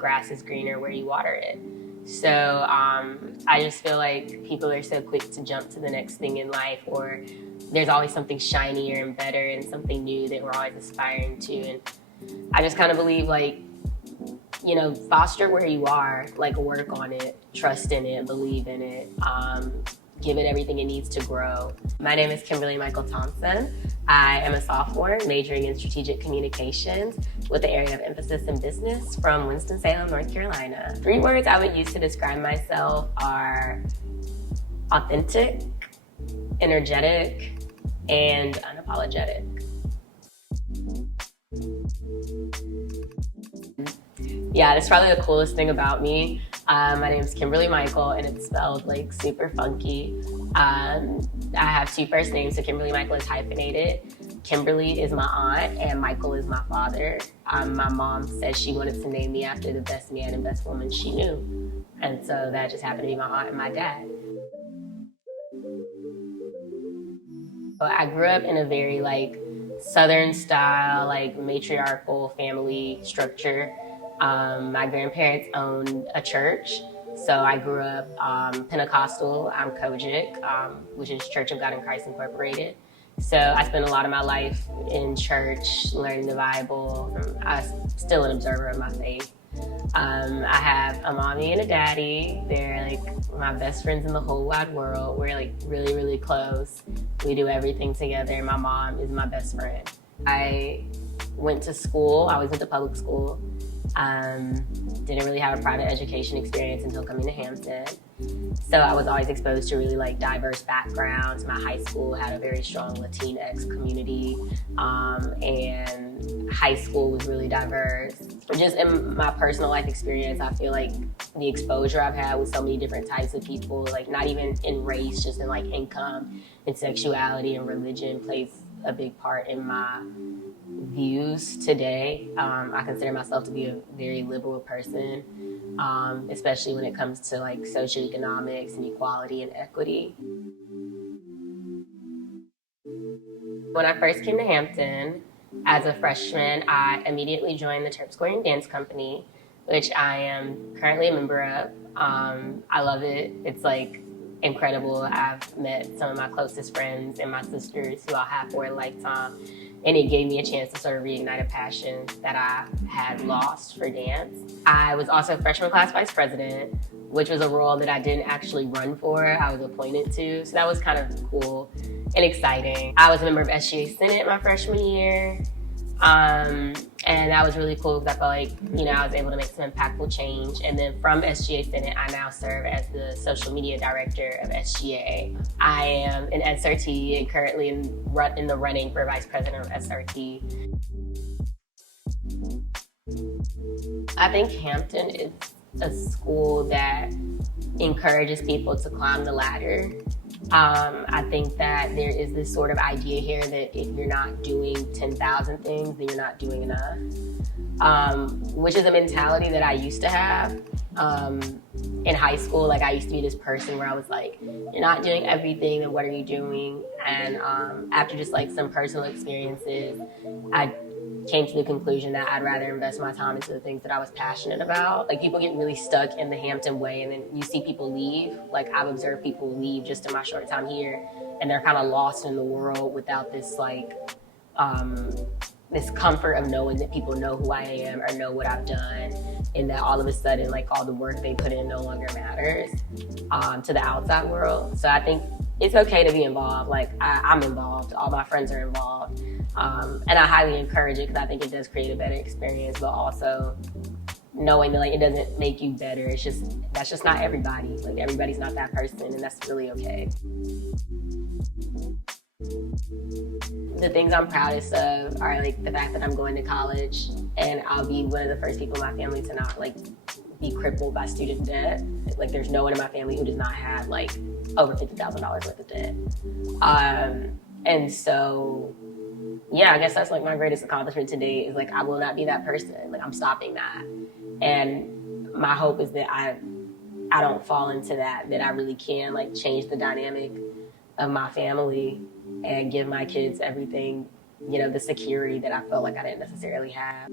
grass is greener where you water it. So I just feel like people are so quick to jump to the next thing in life, or there's always something shinier and better and something new that we're always aspiring to. And I just kind of believe, like, you know, foster where you are, like work on it, trust in it, believe in it, give it everything it needs to grow. My name is Kimberlee-Mykel Thompson. I am a sophomore majoring in strategic communications with the area of emphasis in business from Winston-Salem, North Carolina. 3 words I would use to describe myself are authentic, energetic, and unapologetic. Yeah, that's probably the coolest thing about me. My name is Kimberlee-Mykel, and it's spelled like super funky. I have 2 first names, so Kimberlee-Mykel is hyphenated. Kimberlee is my aunt, and Michael is my father. My mom said she wanted to name me after the best man and best woman she knew. And so that just happened to be my aunt and my dad. So I grew up in a very Southern style, matriarchal family structure. My grandparents owned a church, so I grew up Pentecostal. I'm Kojic, which is Church of God in Christ Incorporated. So I spent a lot of my life in church, learning the Bible. I'm still an observer of my faith. I have a mommy and a daddy. They're my best friends in the whole wide world. We're really, really close. We do everything together. My mom is my best friend. I went to school. I always went to public school. Didn't really have a private education experience until coming to Hampton. So I was always exposed to really diverse backgrounds. My high school had a very strong Latinx community, and high school was really diverse. Just in my personal life experience, I feel like the exposure I've had with so many different types of people, not even in race, just in income and sexuality and religion plays a big part in my views today. I consider myself to be a very liberal person, especially when it comes to socioeconomics and equality and equity. When I first came to Hampton as a freshman, I immediately joined the Terpsichorean Dance Company, which I am currently a member of. I love it. It's incredible. I've met some of my closest friends and my sisters who I'll have for a lifetime. And it gave me a chance to sort of reignite a passion that I had lost for dance. I was also freshman class vice president, which was a role that I didn't actually run for. I was appointed to, so that was kind of cool and exciting. I was a member of SGA Senate my freshman year. And that was really cool because I felt I was able to make some impactful change. And then from SGA Senate, I now serve as the social media director of SGA. I am an SRT and currently in the running for vice president of SRT. I think Hampton is a school that encourages people to climb the ladder. I think that there is this sort of idea here that if you're not doing 10,000 things, then you're not doing enough, which is a mentality that I used to have. In high school, I used to be this person where I was you're not doing everything, then what are you doing? And after just some personal experiences, I came to the conclusion that I'd rather invest my time into the things that I was passionate about. People get really stuck in the Hampton way, and then you see people leave. I've observed people leave just in my short time here, and they're kind of lost in the world without this this comfort of knowing that people know who I am or know what I've done, and that all of a sudden all the work they put in no longer matters to the outside world. So I think it's okay to be involved. I'm involved. All my friends are involved. And I highly encourage it because I think it does create a better experience, but also knowing that it doesn't make you better. That's just not everybody. Everybody's not that person, and that's really okay. The things I'm proudest of are the fact that I'm going to college, and I'll be one of the first people in my family to not be crippled by student debt. There's no one in my family who does not have over $50,000 worth of debt. And so yeah, I guess that's my greatest accomplishment today is I will not be that person. I'm stopping that. And my hope is that I don't fall into that I really can change the dynamic of my family and give my kids everything, the security that I felt I didn't necessarily have.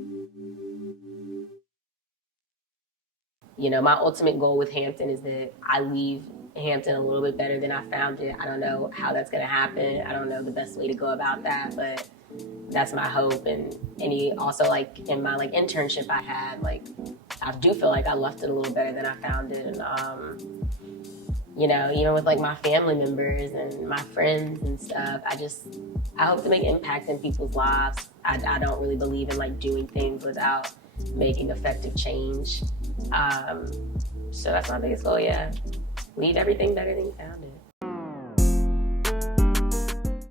you know, my ultimate goal with Hampton is that I leave Hampton a little bit better than I found it. I don't know how that's going to happen. I don't know the best way to go about that, but that's my hope. And also, like, in my, like, internship I had, like, I do feel like I left it a little better than I found it. And, you know, even with, like, my family members and my friends and stuff, I hope to make impact in people's lives. I don't really believe in, like, doing things without making effective change. So that's my biggest goal, yeah. Leave everything better than you found it.